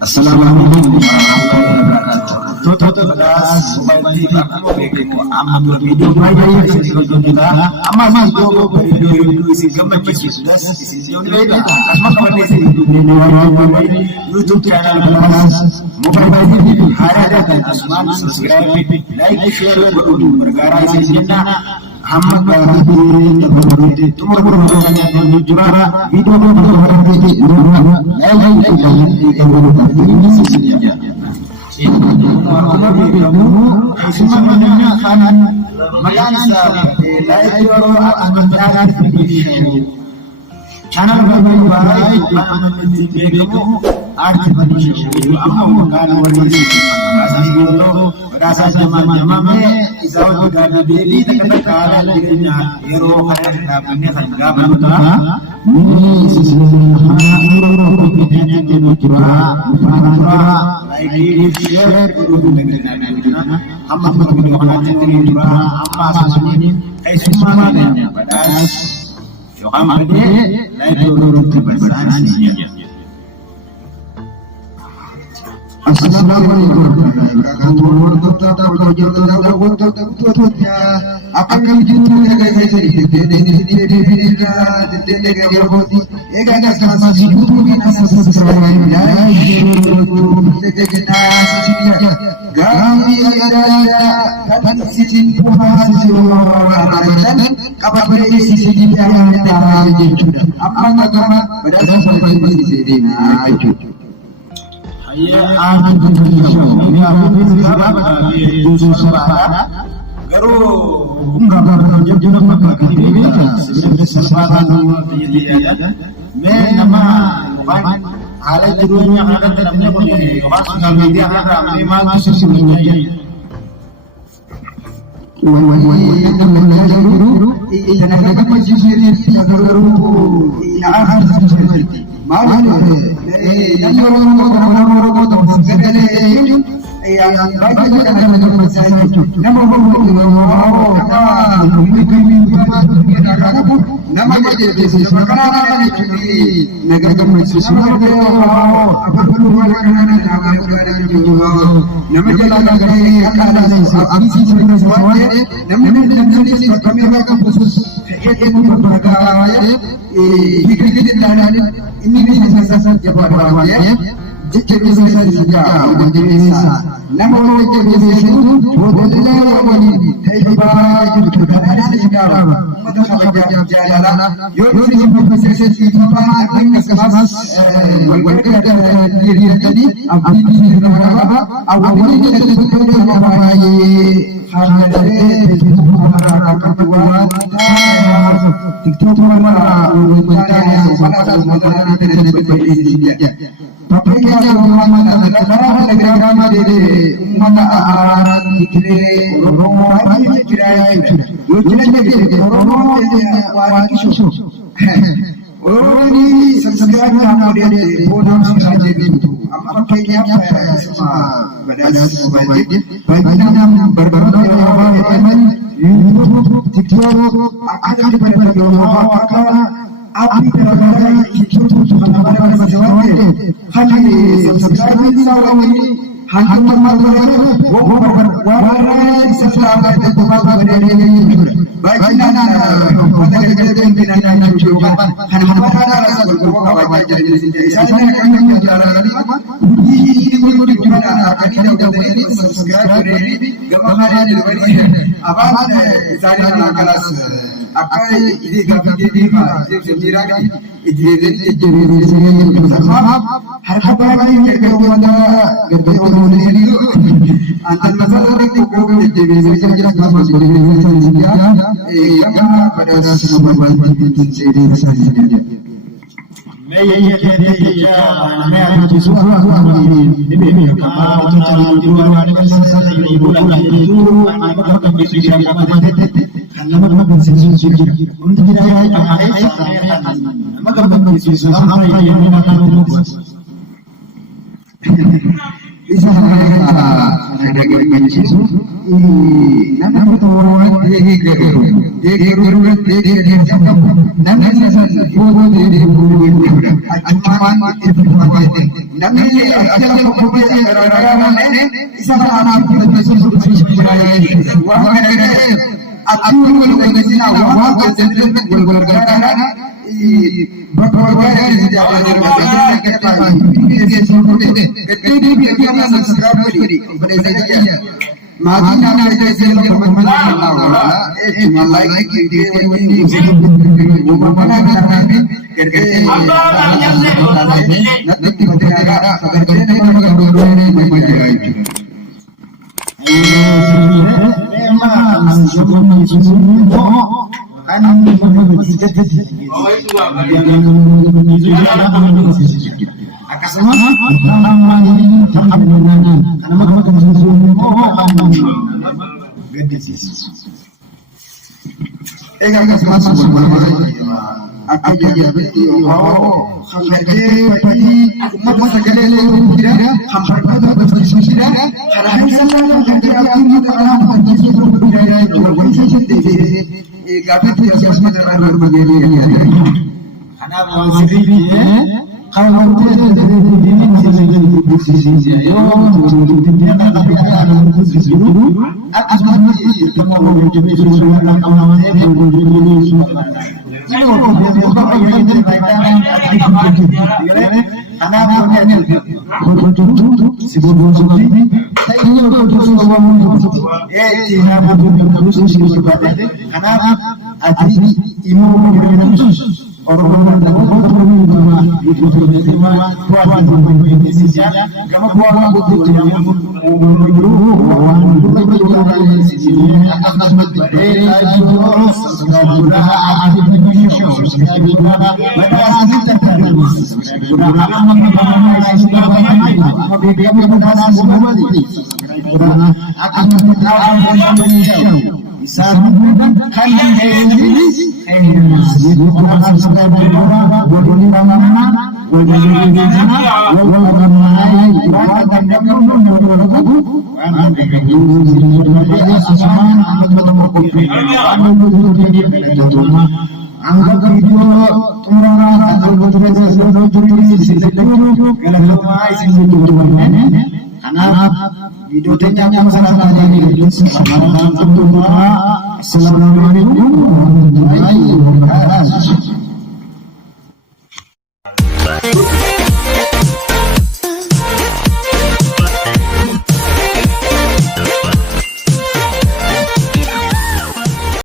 Assalamualaikum warahmatullahi wabarakatuh. Tutup beras bagi aku begitu amat video bayi sisi kita amat video video isi gambar sudah sisi kita asma kembali sisi YouTube channel beras mobile video ada dan asma subscribe like share bergara sisi kita amat bagi tumur jurah video channel baik berasa zaman-zaman izau juga beli dekat-dekat dirinya hero kayak punya tangga betul ini sesuatu curah like share dengan amma begitu hati curah apa semuanya kayak semua pedas Yoham ade like turun ke bersahnya Assalamualaikum warahmatullahi wabarakatuh. Akan kita Iya, aku ini aku berapa justru sebarang garu enggak pernah jadi apa ini sebenarnya kesempatan dia nama bukan hal keduanya akan tetapi boleh sosial media akan memang sesuatu ini bisa saja bahwa ya jika bisa saja menjadi bisa namun jika bisa itu bolehnya wali hebat itu ada sejarah maka sahaja jalan yo bisa itu akan kesebas mereka ada diri tadi abdi di negara awalnya jadi betul apa harga itu akan kuat TikTok mana tapi kalau negara dari mana aran dikira rumah dikira jadi rumah wajib susu ini sebenarnya kemudian bodoh saja itu apa kayaknya semua badas wajib baiknya berbagai TikTok akan diberikan maka api terbagai itu pada masyarakat hanya subscribe ini hanya membuat sesuatu baiknya pada kerjaan juga hanya rasa berbuat jadi saya akan menjalani ini menurut gimana akan ini subscribe ini gambar ini apa saya kelas akai ini gambar ini sejarah ini sama harga barang yang wanda gerbeon ini antan masalah itu jadi sejarah gambar ini gambar pada semua bantuan jadi saja मैं ये कहते क्या मैं आपको सुहा ini kalau cara dibuat ini bulan itu maka bisa dapat karena memang sesuatu untuk tidak ada maka bisa sampai yang akan dibuat bisa ada ini nama orang dia Assalamualaikum warahmatullahi